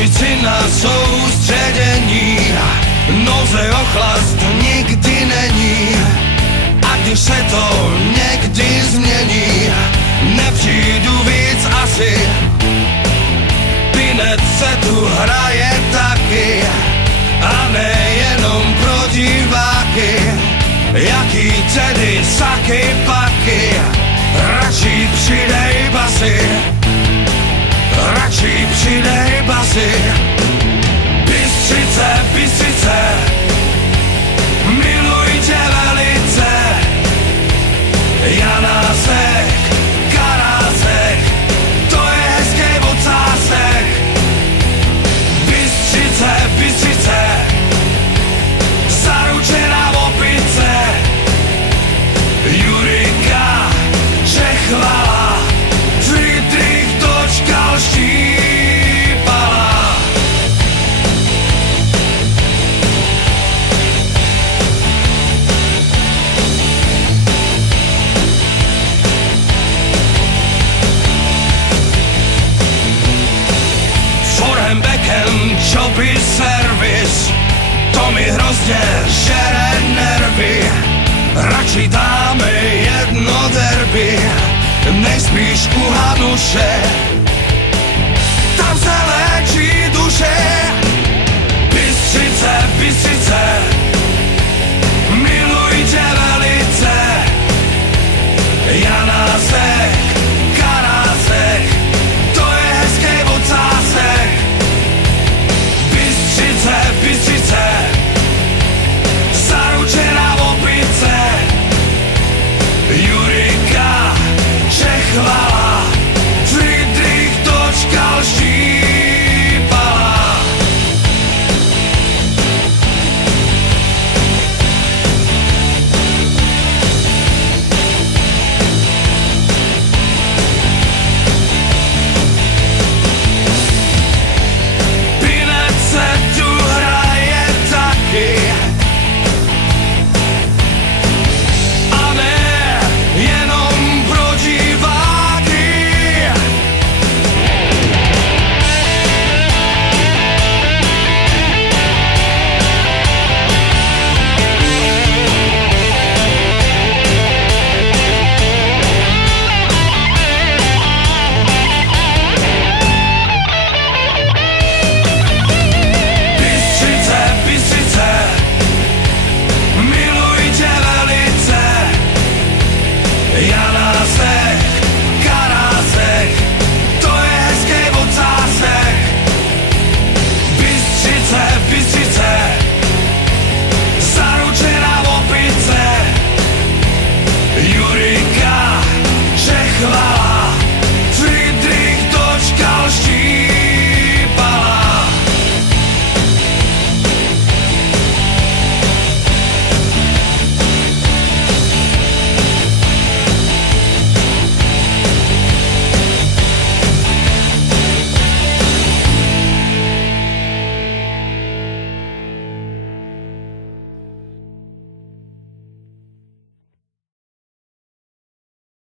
Tlačiť si na soustředění, noze ochlast nikdy není. A když se to někdy změní, nepřijdu víc asi. Pinec se tu hraje taky, a nejenom pro diváky. Jaký tedy saky paky, radši přidej basy, radši přidej basy. Bystřice, Bystřice, miluj tě velice. Janásek, Karásek, to je hezký ocásek. Bystřice, Bystřice, zaručená opice. Jurika, Čechvala, Friedrich dočkal Štípala. Forehembekem čopy servis, to mi hrozně žere nervy. Radši dáme jedno derby, nejspíš u Hanuše.